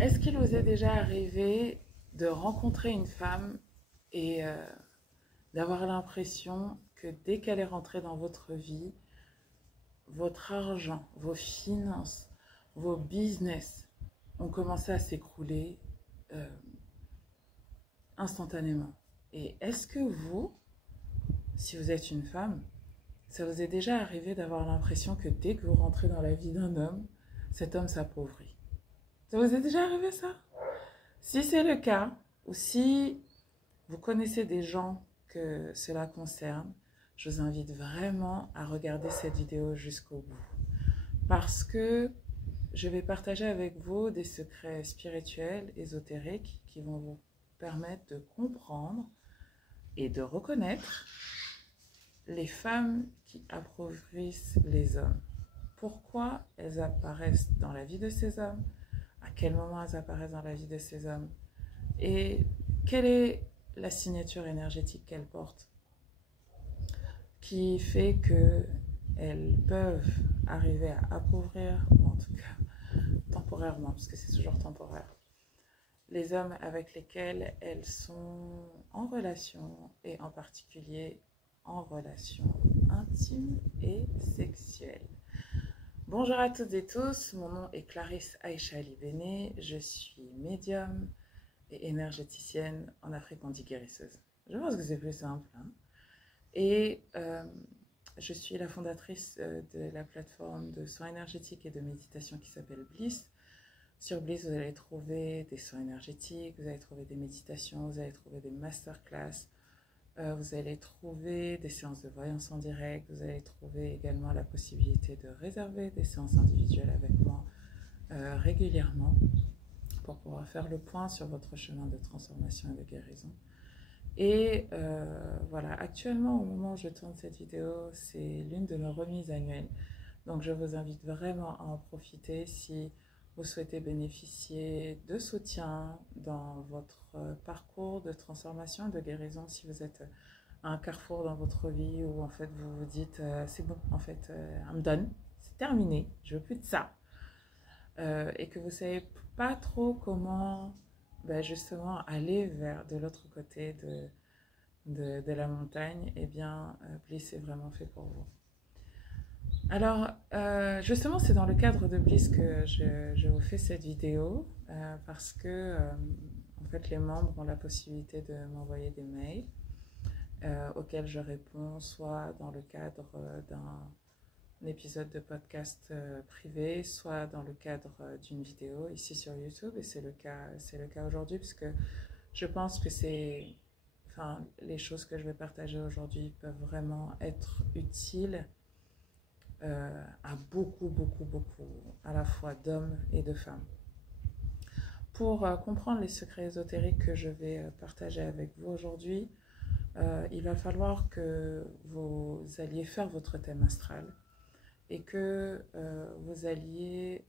Est-ce qu'il vous est déjà arrivé de rencontrer une femme et d'avoir l'impression que dès qu'elle est rentrée dans votre vie, votre argent, vos finances, vos business ont commencé à s'écrouler euh, instantanément? Et est-ce que vous, si vous êtes une femme, ça vous est déjà arrivé d'avoir l'impression que dès que vous rentrez dans la vie d'un homme, cet homme s'appauvrit? Ça vous est déjà arrivé ça? Si c'est le cas, ou si vous connaissez des gens que cela concerne, je vous invite vraiment à regarder cette vidéo jusqu'au bout. Parce que je vais partager avec vous des secrets spirituels, ésotériques, qui vont vous permettre de comprendre et de reconnaître les femmes qui appauvrissent les hommes. Pourquoi elles apparaissent dans la vie de ces hommes? À quel moment elles apparaissent dans la vie de ces hommes? Et quelle est la signature énergétique qu'elles portent qui fait qu'elles peuvent arriver à appauvrir, ou en tout cas temporairement, parce que c'est toujours temporaire, les hommes avec lesquels elles sont en relation, et en particulier en relation intime et sexuelle. Bonjour à toutes et tous, mon nom est Clarisse Aïcha Libéné, je suis médium et énergéticienne. En Afrique on dit guérisseuse. Je pense que c'est plus simple. Et je suis la fondatrice de la plateforme de soins énergétiques et de méditation qui s'appelle Bliss. Sur Bliss, vous allez trouver des soins énergétiques, vous allez trouver des méditations, vous allez trouver des masterclass, vous allez trouver des séances de voyance en direct, vous allez trouver également la possibilité de réserver des séances individuelles avec moi régulièrement pour pouvoir faire le point sur votre chemin de transformation et de guérison. Et voilà, actuellement, au moment où je tourne cette vidéo, c'est l'une de nos remises annuelles. Donc, je vous invite vraiment à en profiter si vous souhaitez bénéficier de soutien dans votre parcours de transformation et de guérison. Si vous êtes à un carrefour dans votre vie où en fait vous vous dites c'est bon, en fait, I'm done, c'est terminé, je veux plus de ça. Et que vous ne savez pas trop comment justement aller vers de l'autre côté de la montagne, eh bien, Bliss est vraiment fait pour vous. Alors, justement, c'est dans le cadre de Bliss que je vous fais cette vidéo, parce que, en fait, les membres ont la possibilité de m'envoyer des mails auxquels je réponds, soit dans le cadre d'un épisode de podcast privé, soit dans le cadre d'une vidéo ici sur YouTube, et c'est le cas aujourd'hui, puisque je pense que les choses que je vais partager aujourd'hui peuvent vraiment être utiles à beaucoup, à la fois d'hommes et de femmes. Pour comprendre les secrets ésotériques que je vais partager avec vous aujourd'hui, il va falloir que vous alliez faire votre thème astral et que vous alliez,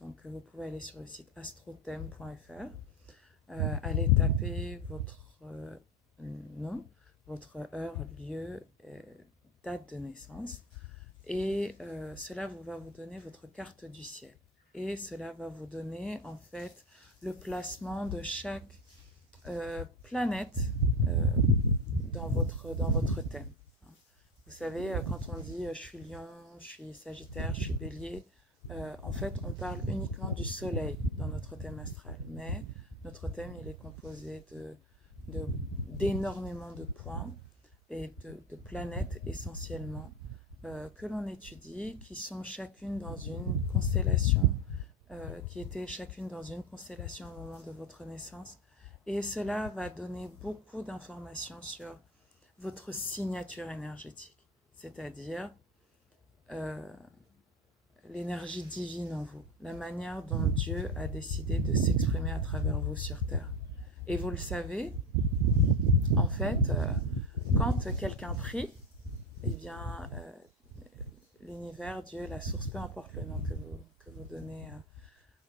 donc vous pouvez aller sur le site astrothème.fr, aller taper votre nom, votre heure, lieu, date de naissance, et cela va vous donner votre carte du ciel. Et cela va vous donner en fait le placement de chaque planète dans votre thème. Vous savez, quand on dit je suis lion, je suis sagittaire, je suis bélier, en fait on parle uniquement du soleil dans notre thème astral, mais notre thème il est composé d'énormément de points et de planètes essentiellement que l'on étudie, qui sont chacune dans une constellation, qui étaient chacune dans une constellation au moment de votre naissance, et cela va donner beaucoup d'informations sur votre signature énergétique, c'est-à-dire l'énergie divine en vous, la manière dont Dieu a décidé de s'exprimer à travers vous sur Terre. Et vous le savez, en fait, quand quelqu'un prie, eh bien, l'univers, Dieu, la source, peu importe le nom que vous donnez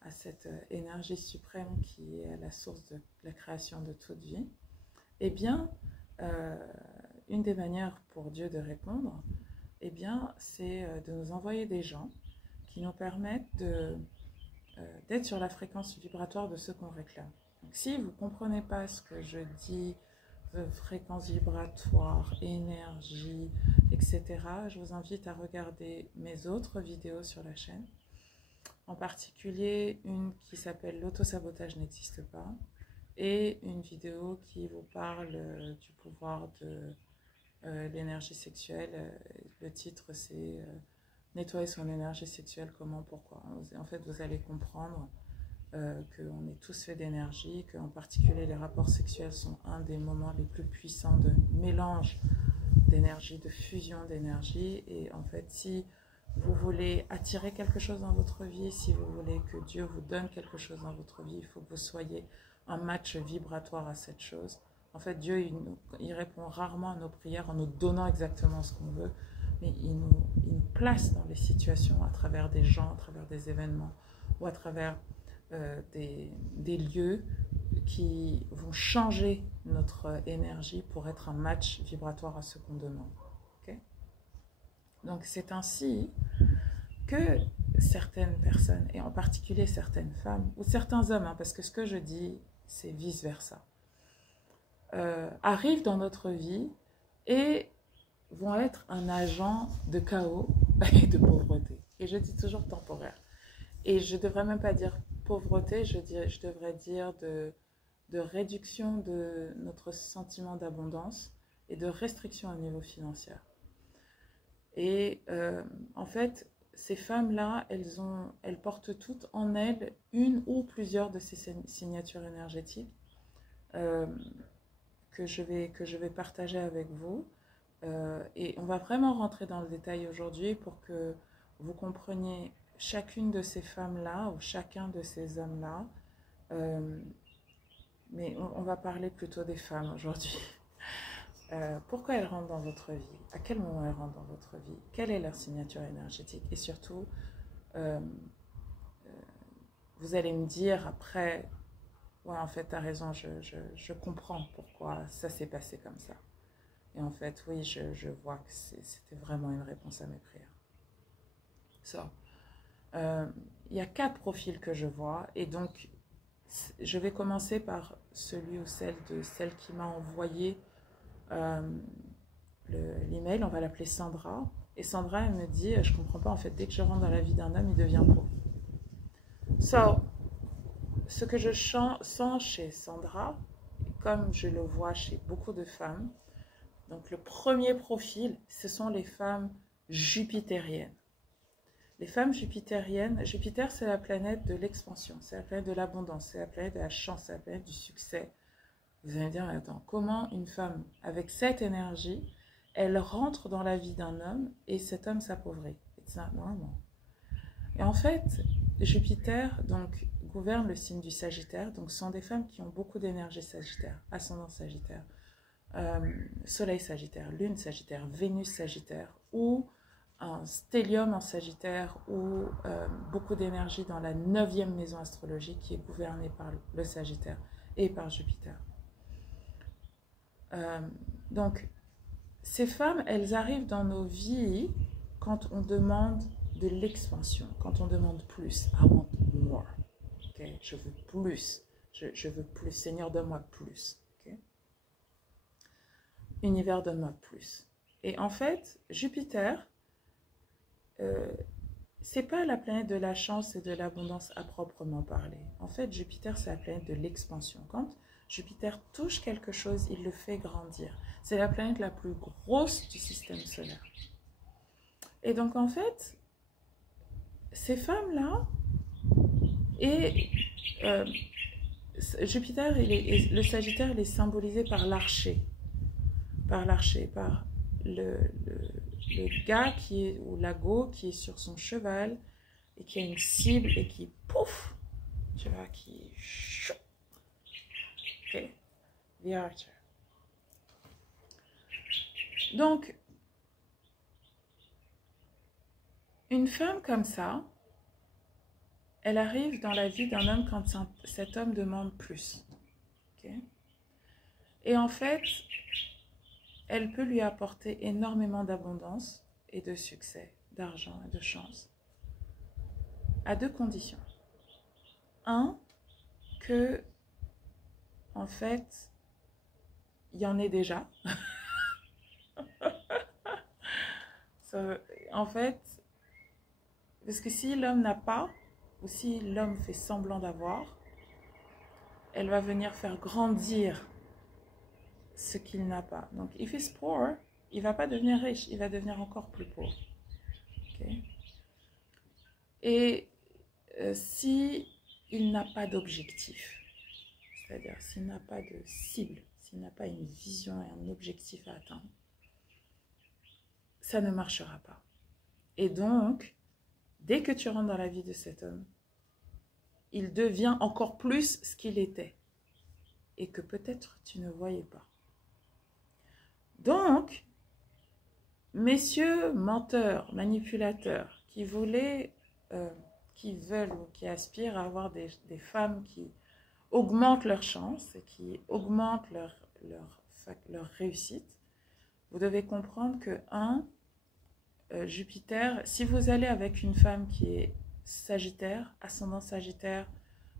à cette énergie suprême qui est la source de la création de toute vie, eh bien, une des manières pour Dieu de répondre, eh bien, c'est de nous envoyer des gens qui nous permettent d'être sur la fréquence vibratoire de ce qu'on réclame. Donc, si vous ne comprenez pas ce que je dis, fréquence vibratoire, énergie, etc., je vous invite à regarder mes autres vidéos sur la chaîne, en particulier une qui s'appelle l'autosabotage n'existe pas, et une vidéo qui vous parle du pouvoir de l'énergie sexuelle. Le titre c'est nettoyer son énergie sexuelle, comment, pourquoi. En fait, vous allez comprendre qu'on est tous faits d'énergie, qu'en particulier les rapports sexuels sont un des moments les plus puissants de mélange d'énergie, de fusion d'énergie. Et en fait, si vous voulez attirer quelque chose dans votre vie, si vous voulez que Dieu vous donne quelque chose dans votre vie, il faut que vous soyez un match vibratoire à cette chose. En fait, Dieu, il répond rarement à nos prières en nous donnant exactement ce qu'on veut, mais il nous place dans les situations à travers des gens, à travers des événements ou à travers des lieux qui vont changer notre énergie pour être un match vibratoire à ce qu'on demande. Okay? Donc c'est ainsi que certaines personnes, et en particulier certaines femmes, ou certains hommes, hein, parce que ce que je dis, c'est vice-versa, arrivent dans notre vie et vont être un agent de chaos et de pauvreté. Et je dis toujours temporaire. Et je ne devrais même pas dire pauvreté, je devrais dire de réduction de notre sentiment d'abondance et de restriction au niveau financier. Et en fait, ces femmes-là, elles portent toutes en elles une ou plusieurs de ces signatures énergétiques que je vais partager avec vous. Et on va vraiment rentrer dans le détail aujourd'hui pour que vous compreniez chacune de ces femmes-là ou chacun de ces hommes-là. Mais on va parler plutôt des femmes aujourd'hui. Pourquoi elles rentrent dans votre vie? À quel moment elles rentrent dans votre vie? Quelle est leur signature énergétique? Et surtout, vous allez me dire après, ouais, en fait, tu as raison, je comprends pourquoi ça s'est passé comme ça. Et en fait, oui, je vois que c'était vraiment une réponse à mes prières. Il y a 4 profils que je vois. Et donc, je vais commencer par celui ou celle qui m'a envoyé l'email. On va l'appeler Sandra. Et Sandra, elle me dit, je ne comprends pas, en fait, dès que je rentre dans la vie d'un homme, il devient pauvre. Ce que je sens chez Sandra, comme je le vois chez beaucoup de femmes, donc le premier profil, ce sont les femmes jupitériennes. Les femmes jupitériennes, Jupiter c'est la planète de l'expansion, c'est la planète de l'abondance, c'est la planète de la chance, c'est la planète du succès. Vous allez me dire, attends, comment une femme avec cette énergie, elle rentre dans la vie d'un homme et cet homme s'appauvrit? It's not normal. Et en fait, Jupiter donc gouverne le signe du Sagittaire, donc ce sont des femmes qui ont beaucoup d'énergie Sagittaire, ascendant Sagittaire, Soleil Sagittaire, Lune Sagittaire, Vénus Sagittaire, ou un stellium en Sagittaire, ou beaucoup d'énergie dans la 9e maison astrologique qui est gouvernée par le Sagittaire et par Jupiter. Donc, ces femmes, elles arrivent dans nos vies quand on demande de l'expansion, quand on demande plus. I want more. Okay? Je veux plus. Je veux plus. Seigneur, donne-moi plus. Okay? Univers, donne-moi plus. Et en fait, Jupiter, c'est pas la planète de la chance et de l'abondance à proprement parler. En fait, Jupiter, c'est la planète de l'expansion. Quand Jupiter touche quelque chose, il le fait grandir. C'est la planète la plus grosse du système solaire. Et donc, en fait, ces femmes-là, et Jupiter, le Sagittaire, il est symbolisé par l'archer. Par le gars ou l'ago qui est sur son cheval et qui a une cible et qui pouf, tu vois, qui... Ok, the archer. Donc, une femme comme ça, elle arrive dans la vie d'un homme quand cet homme demande plus. Okay? Et en fait, elle peut lui apporter énormément d'abondance et de succès, d'argent et de chance, à 2 conditions. que, en fait, il y en ait déjà. En fait, parce que si l'homme n'a pas, ou si l'homme fait semblant d'avoir, elle va venir faire grandir ce qu'il n'a pas. Donc, if he's poor, il ne va pas devenir riche, il va devenir encore plus pauvre. Okay? Et si il n'a pas d'objectif, c'est-à-dire s'il n'a pas de cible, s'il n'a pas une vision et un objectif à atteindre, ça ne marchera pas. Et donc, dès que tu rentres dans la vie de cet homme, il devient encore plus ce qu'il était et que peut-être tu ne voyais pas. Donc, messieurs menteurs, manipulateurs, qui veulent ou qui aspirent à avoir des femmes qui augmentent leurs chances et qui augmentent leur réussite, vous devez comprendre que, Jupiter, si vous allez avec une femme qui est Sagittaire, ascendant Sagittaire,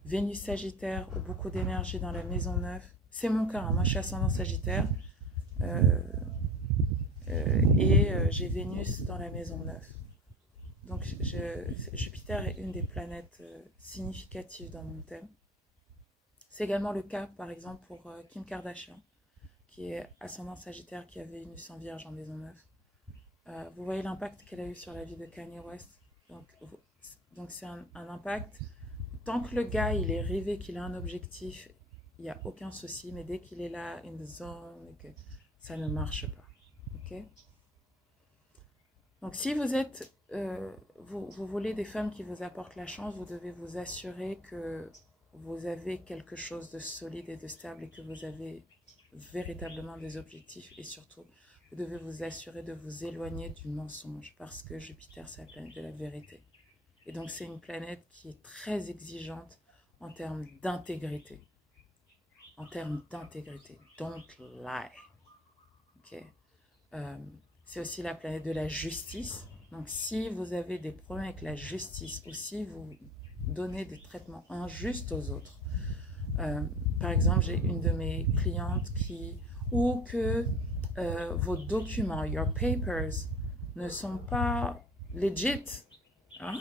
Vénus Sagittaire ou beaucoup d'énergie dans la maison 9, c'est mon cas, hein, moi je suis ascendant Sagittaire et j'ai Vénus dans la maison 9. Donc Jupiter est une des planètes significatives dans mon thème. C'est également le cas par exemple pour Kim Kardashian, qui est ascendant Sagittaire, qui a Vénus en Vierge en maison 9. Vous voyez l'impact qu'elle a eu sur la vie de Kanye West. Donc c'est un impact. Tant que le gars il est rêvé, qu'il a un objectif, il n'y a aucun souci. Mais dès qu'il est là, in the zone, et que ça ne marche pas. Okay? Donc si vous êtes, vous voulez des femmes qui vous apportent la chance, vous devez vous assurer que vous avez quelque chose de solide et de stable et que vous avez véritablement des objectifs et surtout vous devez vous assurer de vous éloigner du mensonge parce que Jupiter, c'est la planète de la vérité. Et donc, c'est une planète qui est très exigeante en termes d'intégrité. En termes d'intégrité. Don't lie. Okay? C'est aussi la planète de la justice. Donc, si vous avez des problèmes avec la justice ou si vous donnez des traitements injustes aux autres, par exemple, j'ai une de mes clientes ou que vos documents, your papers, ne sont pas legit, hein?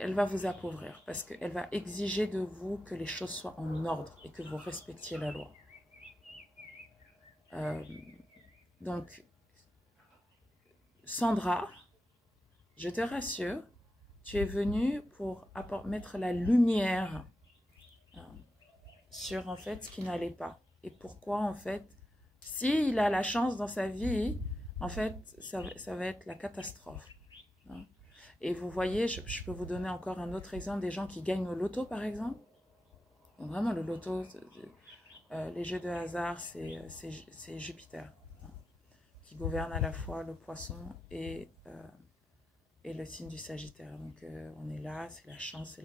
Elle va vous appauvrir parce qu'elle va exiger de vous que les choses soient en ordre et que vous respectiez la loi. Donc, Sandra, je te rassure, tu es venue pour mettre la lumière sur en fait ce qui n'allait pas. Et pourquoi en fait, s'il a la chance dans sa vie, en fait, ça va être la catastrophe. Hein. Et vous voyez, je peux vous donner encore un autre exemple, des gens qui gagnent au loto par exemple. Donc, vraiment le loto, les jeux de hasard, c'est Jupiter, hein, qui gouverne à la fois le poisson et le signe du Sagittaire. Donc on est là, c'est la chance,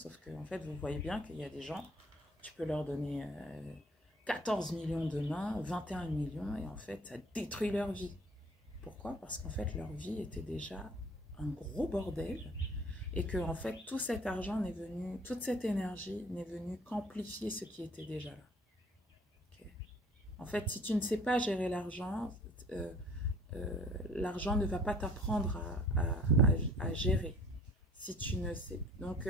sauf que en fait vous voyez bien qu'il y a des gens, tu peux leur donner 14 millions demain, 21 millions, et en fait, ça détruit leur vie. Pourquoi? Parce qu'en fait, leur vie était déjà un gros bordel, et que en fait, tout cet argent n'est venu, toute cette énergie n'est venue qu'amplifier ce qui était déjà là. Okay. En fait, si tu ne sais pas gérer l'argent, l'argent ne va pas t'apprendre à gérer. Si tu ne sais. Donc,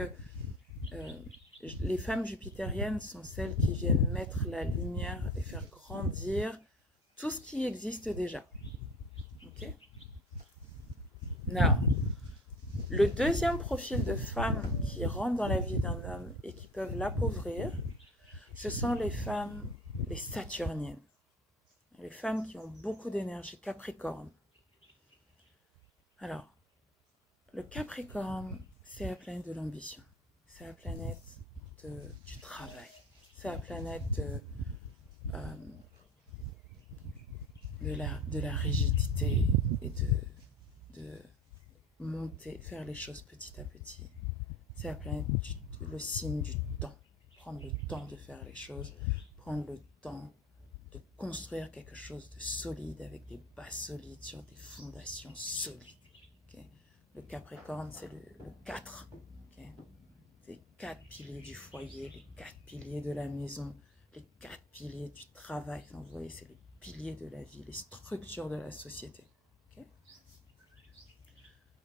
les femmes jupitériennes sont celles qui viennent mettre la lumière et faire grandir tout ce qui existe déjà. Ok? Now, le deuxième profil de femmes qui rentrent dans la vie d'un homme et qui peuvent l'appauvrir, ce sont les femmes, les saturniennes. Les femmes qui ont beaucoup d'énergie, Capricorne. Alors, le Capricorne, c'est la planète de l'ambition. C'est la planète du travail. C'est la planète de la rigidité et de monter, faire les choses petit à petit. C'est la planète, le signe du temps. Prendre le temps de faire les choses, prendre le temps de construire quelque chose de solide avec des bases solides sur des fondations solides. Okay? Le Capricorne, c'est le 4. Okay? C'est les 4 piliers du foyer, les 4 piliers de la maison, les 4 piliers du travail. Enfin, vous voyez, c'est les piliers de la vie, les structures de la société. Okay?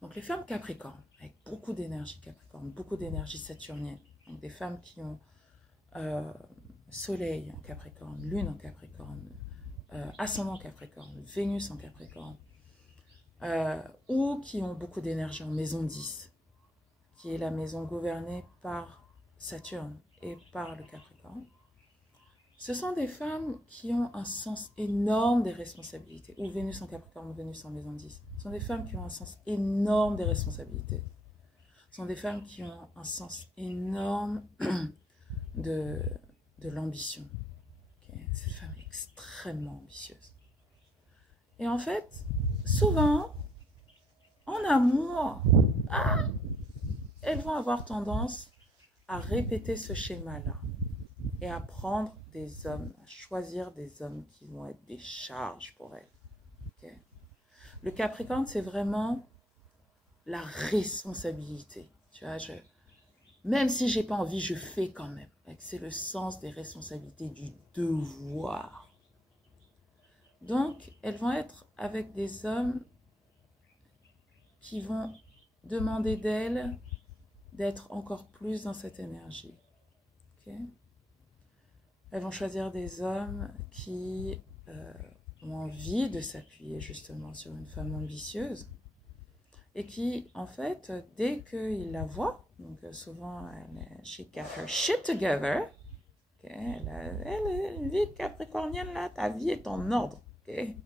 Donc les femmes Capricorne, avec beaucoup d'énergie Capricorne, beaucoup d'énergie saturnienne. Donc des femmes qui ont Soleil en Capricorne, Lune en Capricorne, Ascendant Capricorne, Vénus en Capricorne, ou qui ont beaucoup d'énergie en maison 10, qui est la maison gouvernée par Saturne et par le Capricorne. Ce sont des femmes qui ont un sens énorme des responsabilités, ou Vénus en Capricorne, ou Vénus en maison 10. Ce sont des femmes qui ont un sens énorme des responsabilités. Ce sont des femmes qui ont un sens énorme de l'ambition. Okay? C'est des femmes extrêmement ambitieuses. Et en fait, souvent, en amour, elles vont avoir tendance à répéter ce schéma-là et à prendre des hommes, à choisir des hommes qui vont être des charges pour elles. Okay? Le Capricorne, c'est vraiment la responsabilité. Tu vois, même si j'ai pas envie, je fais quand même. C'est le sens des responsabilités, du devoir. Donc, elles vont être avec des hommes qui vont demander d'elles d'être encore plus dans cette énergie. Okay? Elles vont choisir des hommes qui ont envie de s'appuyer justement sur une femme ambitieuse et qui, en fait, dès qu'ils la voient, donc souvent, she got her shit together, okay? Elle une vie capricornienne, là, ta vie est en ordre. Okay?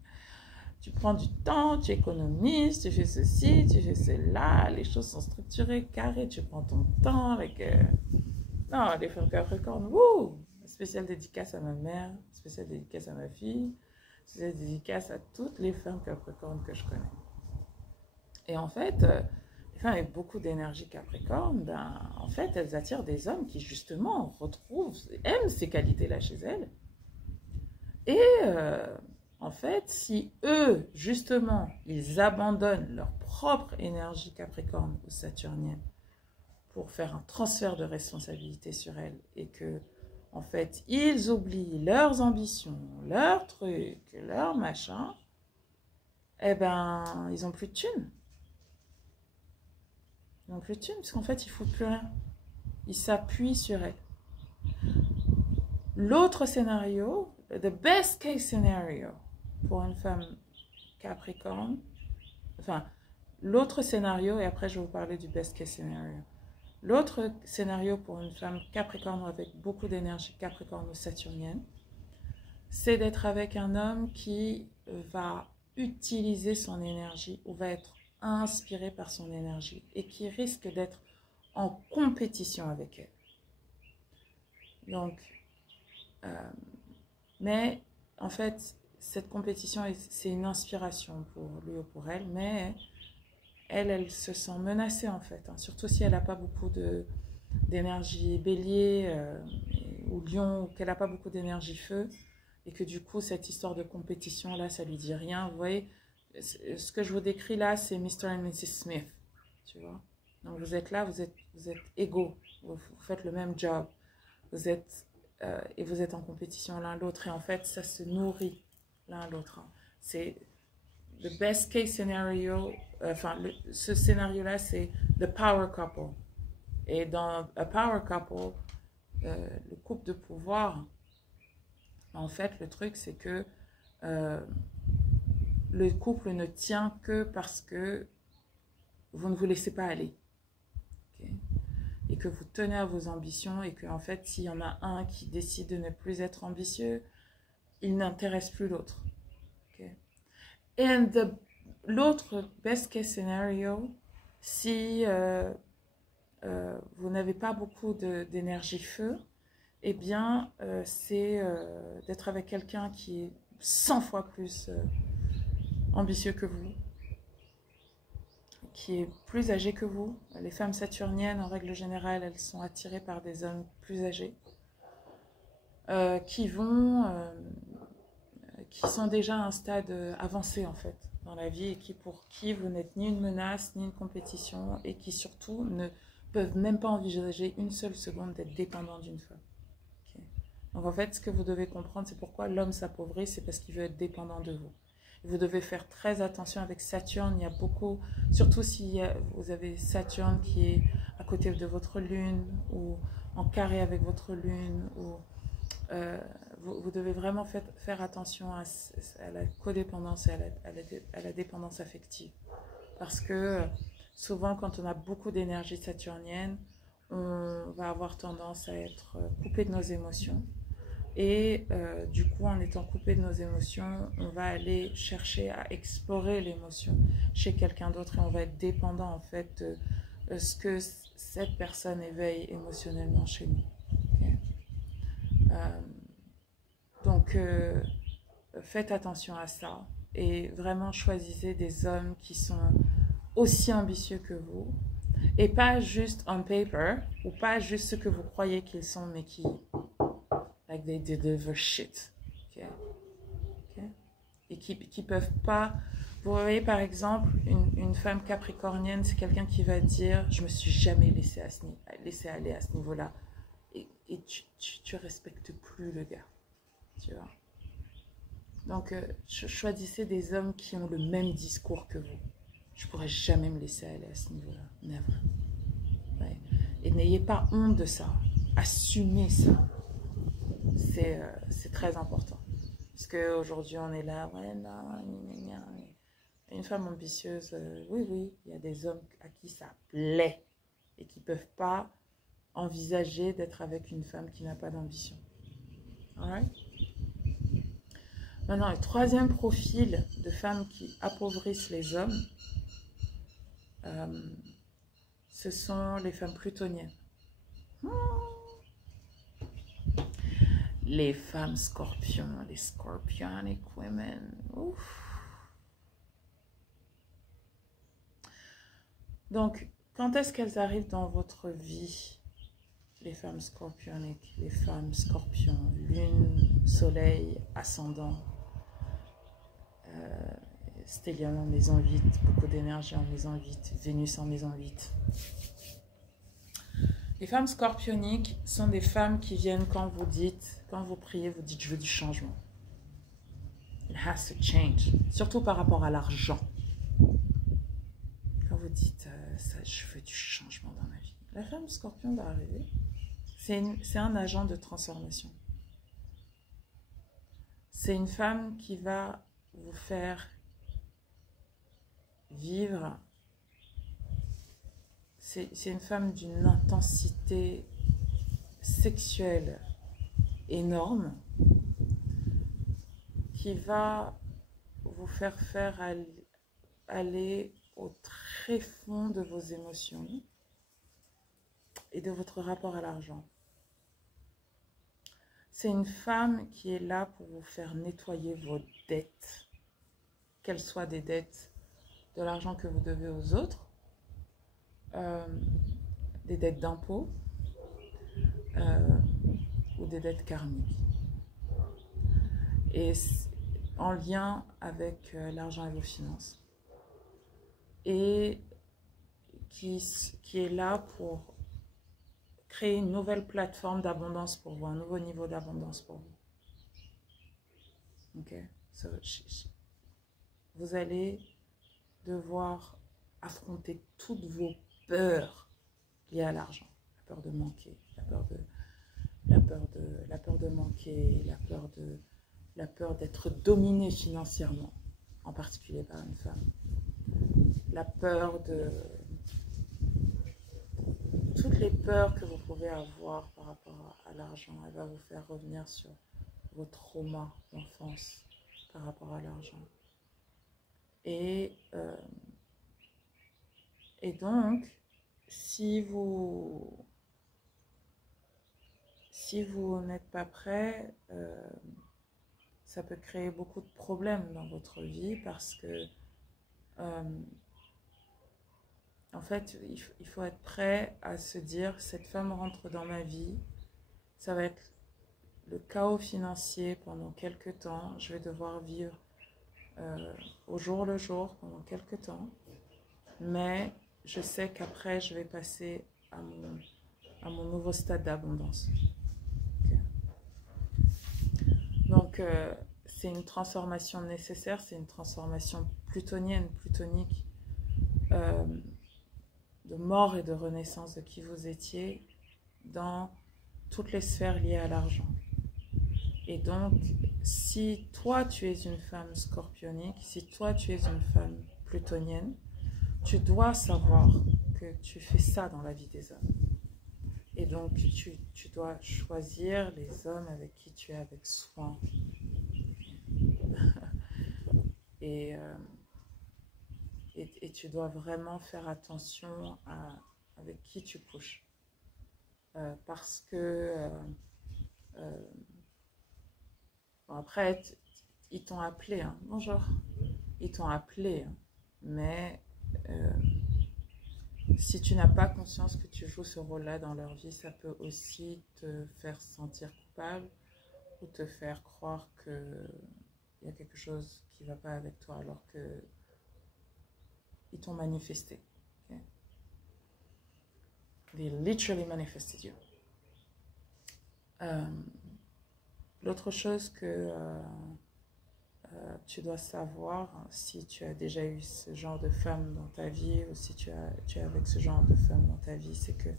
Tu prends du temps, tu économises, tu fais ceci, tu fais cela, les choses sont structurées, carrées, tu prends ton temps avec... Non, les femmes capricornes, wouh! Spéciale dédicace à ma mère, spéciale dédicace à ma fille, spéciale dédicace à toutes les femmes capricornes que je connais. Et en fait, les femmes avec beaucoup d'énergie capricorne, ben, en fait, elles attirent des hommes qui, justement, aiment ces qualités-là chez elles. Et, en fait, si eux, justement, ils abandonnent leur propre énergie capricorne ou saturnienne pour faire un transfert de responsabilité sur elles et que, en fait, ils oublient leurs ambitions, leurs trucs, leurs machins, eh ben, ils n'ont plus de thunes. Ils n'ont plus de thunes, parce qu'en fait, ils ne foutent plus rien. Ils s'appuient sur elles. L'autre scénario, the best case scenario pour une femme capricorne, enfin, l'autre scénario, et après je vais vous parler du best case scenario. L'autre scénario pour une femme capricorne avec beaucoup d'énergie capricorne ou saturnienne, c'est d'être avec un homme qui va utiliser son énergie ou va être inspiré par son énergie et qui risque d'être en compétition avec elle. Donc, mais en fait, cette compétition, c'est une inspiration pour lui ou pour elle, mais elle se sent menacée en fait, hein, surtout si elle n'a pas beaucoup d'énergie bélier ou lion, ou qu'elle n'a pas beaucoup d'énergie feu, et que du coup, cette histoire de compétition là, ça lui dit rien. Vous voyez, ce que je vous décris là, c'est Mr. and Mrs. Smith, tu vois. Donc vous êtes là, vous êtes égaux, vous faites le même job, et vous êtes en compétition l'un l'autre, et en fait, ça se nourrit l'un l'autre. Hein. C'est the best case scenario, ce scénario-là, c'est the power couple. Et dans a power couple, le couple de pouvoir, en fait, le truc, c'est que le couple ne tient que parce que vous ne vous laissez pas aller. Okay? Et que vous tenez à vos ambitions et que, en fait, s'il y en a un qui décide de ne plus être ambitieux, il n'intéresse plus l'autre. Okay? And l'autre best case scenario, si vous n'avez pas beaucoup d'énergie feu, eh bien, c'est d'être avec quelqu'un qui est 100 fois plus ambitieux que vous, qui est plus âgé que vous. Les femmes saturniennes, en règle générale, elles sont attirées par des hommes plus âgés, qui sont déjà à un stade avancé, en fait. dans la vie et pour qui vous n'êtes ni une menace, ni une compétition et qui surtout ne peuvent même pas envisager une seule seconde d'être dépendant d'une femme. Okay. Donc en fait, ce que vous devez comprendre, c'est pourquoi l'homme s'appauvrit, c'est parce qu'il veut être dépendant de vous. Vous devez faire très attention avec Saturne. Il y a beaucoup, surtout si vous avez Saturne qui est à côté de votre lune ou en carré avec votre lune. Ou, vous devez vraiment faire attention à la codépendance et à la dépendance affective. Parce que souvent, quand on a beaucoup d'énergie saturnienne, on va avoir tendance à être coupé de nos émotions. Et du coup, en étant coupé de nos émotions, on va aller chercher à explorer l'émotion chez quelqu'un d'autre et on va être dépendant en fait de ce que cette personne éveille émotionnellement chez nous. Okay. Donc, faites attention à ça et vraiment choisissez des hommes qui sont aussi ambitieux que vous et pas juste on paper ou pas juste ce que vous croyez qu'ils sont mais qui like they deliver shit. Okay. Okay. Et qui peuvent pas. Vous voyez par exemple une femme capricornienne, c'est quelqu'un qui va dire je me suis jamais laissé aller à ce niveau-là et tu respectes plus le gars, tu vois. Donc choisissez des hommes qui ont le même discours que vous. Je pourrais jamais me laisser aller à ce niveau-là, never. Ouais. Et n'ayez pas honte de ça, assumez ça. C'est très important. Parce qu'aujourd'hui, on est là, ouais, non, une femme ambitieuse, oui, il y a des hommes à qui ça plaît et qui ne peuvent pas envisager d'être avec une femme qui n'a pas d'ambition. Alright? Maintenant, le troisième profil de femmes qui appauvrissent les hommes, ce sont les femmes plutoniennes. Les femmes scorpions, les scorpionic women. Ouf. Donc, quand est-ce qu'elles arrivent dans votre vie, les femmes scorpioniques, les femmes scorpions, lune, soleil, ascendant, stellium en maison 8, beaucoup d'énergie en maison 8, Vénus en maison 8. Les femmes scorpioniques sont des femmes qui viennent quand vous priez, vous dites je veux du changement. It has to change. Surtout par rapport à l'argent. Quand vous dites je veux du changement dans ma vie. La femme scorpion va arriver. C'est un agent de transformation. C'est une femme qui va vous faire vivre. C'est une femme d'une intensité sexuelle énorme qui va vous faire aller au très fond de vos émotions et de votre rapport à l'argent. C'est une femme qui est là pour vous faire nettoyer vos dettes, qu'elles soient des dettes de l'argent que vous devez aux autres, des dettes d'impôts ou des dettes karmiques. Et en lien avec l'argent et vos finances. Et qui est là pour créer une nouvelle plateforme d'abondance pour vous, un nouveau niveau d'abondance pour vous. Ok? So, vous allez devoir affronter toutes vos peurs liées à l'argent. La peur de manquer, la peur de manquer, la peur d'être dominé financièrement, en particulier par une femme. La peur de toutes les peurs que vous pouvez avoir par rapport à l'argent, elle va vous faire revenir sur vos traumas d'enfance par rapport à l'argent. Et donc, si vous n'êtes pas prêt, ça peut créer beaucoup de problèmes dans votre vie parce que en fait, il faut être prêt à se dire cette femme rentre dans ma vie, ça va être le chaos financier pendant quelques temps, je vais devoir vivre au jour le jour pendant quelques temps, mais je sais qu'après, je vais passer à mon nouveau stade d'abondance. Okay. Donc, c'est une transformation nécessaire, c'est une transformation plutonienne, plutonique, de mort et de renaissance de qui vous étiez dans toutes les sphères liées à l'argent. Et donc, si toi tu es une femme scorpionique, si toi tu es une femme plutonienne, tu dois savoir que tu fais ça dans la vie des hommes. Et donc, tu dois choisir les hommes avec qui tu es avec soin. Et tu dois vraiment faire attention avec qui tu couches. Parce que bon, après, ils t'ont appelé, hein. Bonjour. Ils t'ont appelé, hein. Mais si tu n'as pas conscience que tu joues ce rôle-là dans leur vie, ça peut aussi te faire sentir coupable ou te faire croire qu'il y a quelque chose qui ne va pas avec toi alors que ils t'ont manifesté. Okay? They literally manifested you. L'autre chose que tu dois savoir, si tu as déjà eu ce genre de femme dans ta vie ou si tu es avec ce genre de femme dans ta vie, c'est que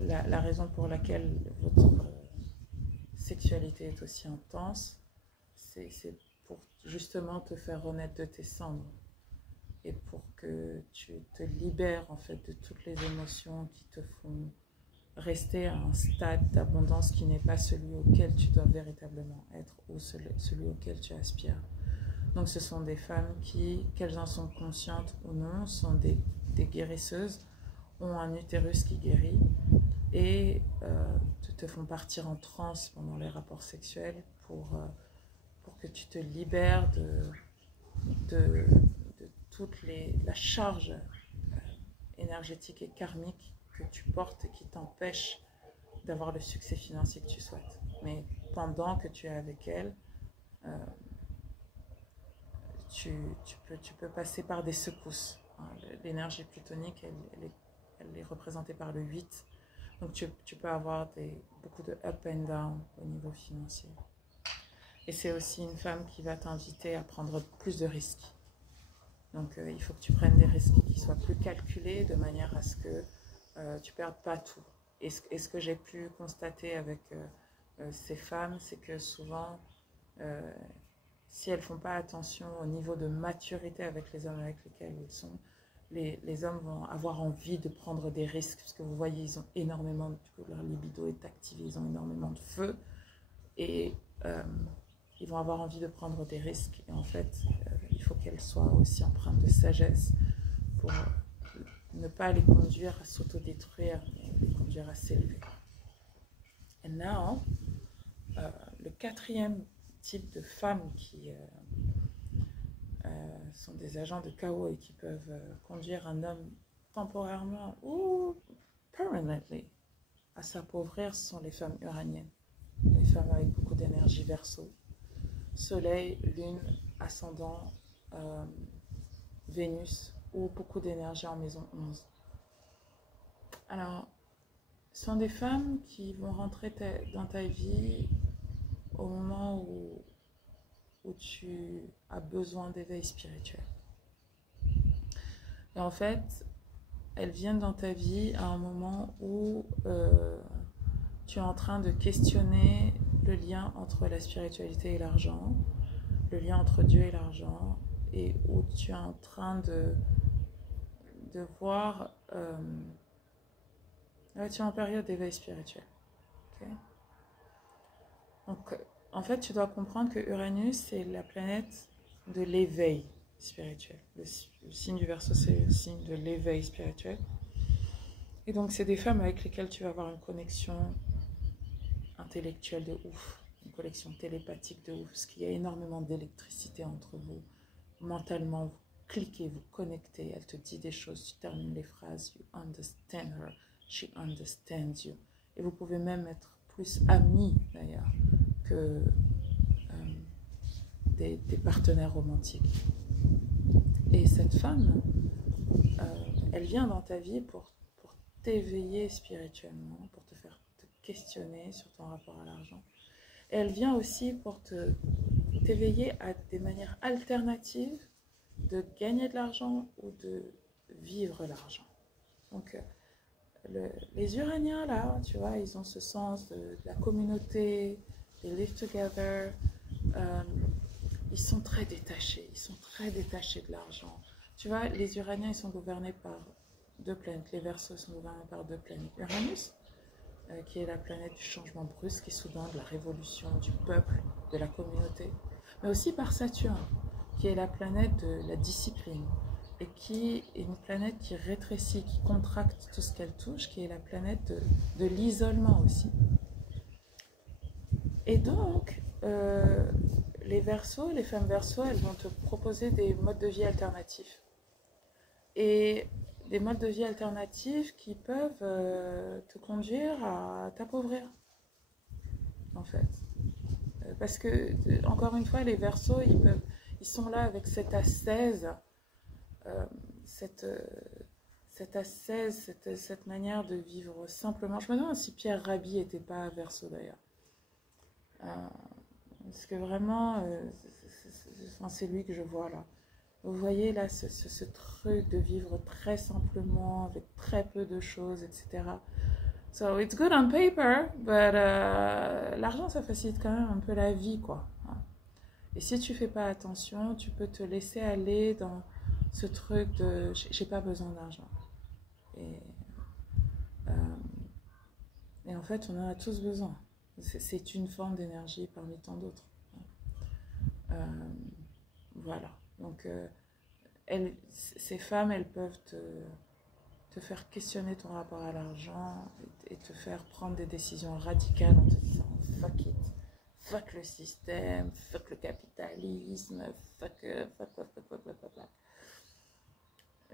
la raison pour laquelle votre sexualité est aussi intense, c'est pour justement te faire renaître de tes cendres et pour que tu te libères en fait de toutes les émotions qui te font rester à un stade d'abondance qui n'est pas celui auquel tu dois véritablement être ou celui auquel tu aspires. Donc ce sont des femmes qui, qu'elles en sont conscientes ou non, sont des guérisseuses, ont un utérus qui guérit et te font partir en transe pendant les rapports sexuels pour que tu te libères de toute la charge énergétique et karmique que tu portes et qui t'empêche d'avoir le succès financier que tu souhaites. Mais pendant que tu es avec elle, tu peux passer par des secousses. L'énergie plutonique, elle est représentée par le 8. Donc tu peux avoir beaucoup de up and down au niveau financier. Et c'est aussi une femme qui va t'inviter à prendre plus de risques. Donc il faut que tu prennes des risques qui soient plus calculés de manière à ce que tu ne perdes pas tout. Et ce que j'ai pu constater avec ces femmes, c'est que souvent, si elles ne font pas attention au niveau de maturité avec les hommes avec lesquels ils sont, les hommes vont avoir envie de prendre des risques, parce que vous voyez, ils ont énormément, du coup, leur libido est activé, ils ont énormément de feu, et ils vont avoir envie de prendre des risques. Et en fait, il faut qu'elles soient aussi empreintes de sagesse pour ne pas les conduire à s'autodétruire, mais les conduire à s'élever. Et now, le quatrième type de femmes qui sont des agents de chaos et qui peuvent conduire un homme temporairement ou permanently à s'appauvrir, ce sont les femmes uraniennes, les femmes avec beaucoup d'énergie verso, soleil, lune, ascendant, Vénus ou beaucoup d'énergie en maison 11. Alors, ce sont des femmes qui vont rentrer dans ta vie au moment où tu as besoin d'éveil spirituel. Et en fait, elles viennent dans ta vie à un moment où tu es en train de questionner le lien entre la spiritualité et l'argent, le lien entre Dieu et l'argent, et où tu es en train de voir... là, tu es en période d'éveil spirituel. Okay? Donc, en fait, tu dois comprendre que Uranus, c'est la planète de l'éveil spirituel. Le signe du Verseau, c'est le signe de l'éveil spirituel. Et donc, c'est des femmes avec lesquelles tu vas avoir une connexion intellectuelle de ouf, une connexion télépathique de ouf, parce qu'il y a énormément d'électricité entre vous. Mentalement, vous cliquez, vous connectez, elle te dit des choses, tu termines les phrases, you understand her, she understands you. Et vous pouvez même être plus amis, d'ailleurs, des partenaires romantiques. Et cette femme, elle vient dans ta vie pour t'éveiller spirituellement, pour te faire te questionner sur ton rapport à l'argent. Et elle vient aussi pour t'éveiller à des manières alternatives de gagner de l'argent ou de vivre l'argent. Donc, les Uraniens, là, tu vois, ils ont ce sens de la communauté, they live together, ils sont très détachés de l'argent. Tu vois, les Uraniens, ils sont gouvernés par deux planètes. Les Verseaux sont gouvernés par deux planètes. Uranus, qui est la planète du changement brusque et soudain, de la révolution, du peuple, de la communauté. Mais aussi par Saturne, qui est la planète de la discipline. Et qui est une planète qui rétrécit, qui contracte tout ce qu'elle touche, qui est la planète de l'isolement aussi. Et donc, les Verseaux, les femmes Verseaux, elles vont te proposer des modes de vie alternatifs. Et des modes de vie alternatifs qui peuvent te conduire à t'appauvrir, en fait. Parce que, encore une fois, les Verseaux, ils sont là avec cette ascèse, cette ascèse, cette manière de vivre simplement. Je me demande si Pierre Rabhi n'était pas Verseau d'ailleurs. Parce que vraiment, c'est lui que je vois là. Vous voyez là ce truc de vivre très simplement, avec très peu de choses, etc. So it's good on paper, but l'argent ça facilite quand même un peu la vie, quoi. Et si tu fais pas attention, tu peux te laisser aller dans ce truc de j'ai pas besoin d'argent. Et en fait, on en a tous besoin. C'est une forme d'énergie parmi tant d'autres. Voilà. Donc, ces femmes, elles peuvent te faire questionner ton rapport à l'argent et te faire prendre des décisions radicales en te disant fuck it, fuck le système, fuck le capitalisme, fuck.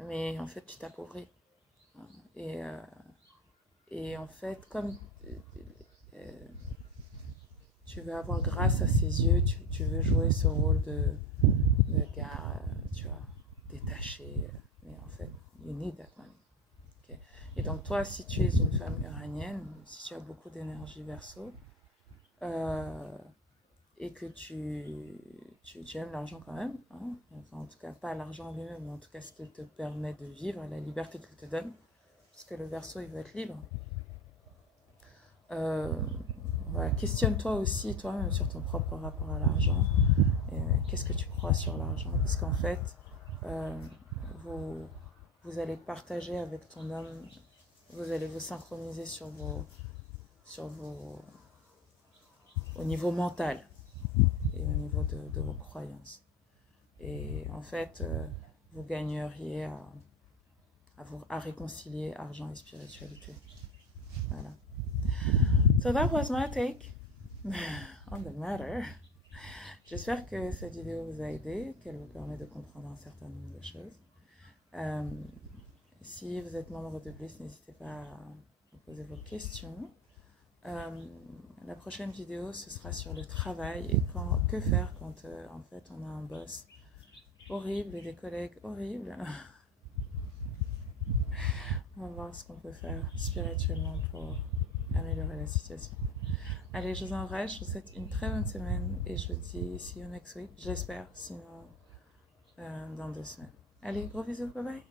Mais en fait, tu t'appauvris. Et en fait, comme tu veux avoir grâce à ses yeux, tu veux jouer ce rôle de gars, tu vois, détaché. Mais en fait, you need that money. Okay? Et donc toi, si tu es une femme uranienne, si tu as beaucoup d'énergie Verseau, et que tu aimes l'argent quand même, hein, enfin, en tout cas pas l'argent lui-même, mais en tout cas ce qu'il te permet de vivre, la liberté qu'il te donne, parce que le Verseau, il veut être libre. Voilà, questionne-toi aussi toi-même sur ton propre rapport à l'argent. Qu'est-ce que tu crois sur l'argent? Parce qu'en fait, vous allez partager avec ton homme, vous allez vous synchroniser au niveau mental et au niveau de vos croyances. Et en fait, vous gagneriez à réconcilier argent et spiritualité. Voilà. So that was my take on the matter. J'espère que cette vidéo vous a aidé, qu'elle vous permet de comprendre un certain nombre de choses. Si vous êtes membre de Bliss, n'hésitez pas à poser vos questions. La prochaine vidéo, ce sera sur le travail et que faire quand en fait on a un boss horrible et des collègues horribles. On va voir ce qu'on peut faire spirituellement pour améliorer la situation. Allez, je vous embrasse, je vous souhaite une très bonne semaine et je vous dis see you next week, j'espère, sinon dans 2 semaines. Allez, gros bisous, bye bye.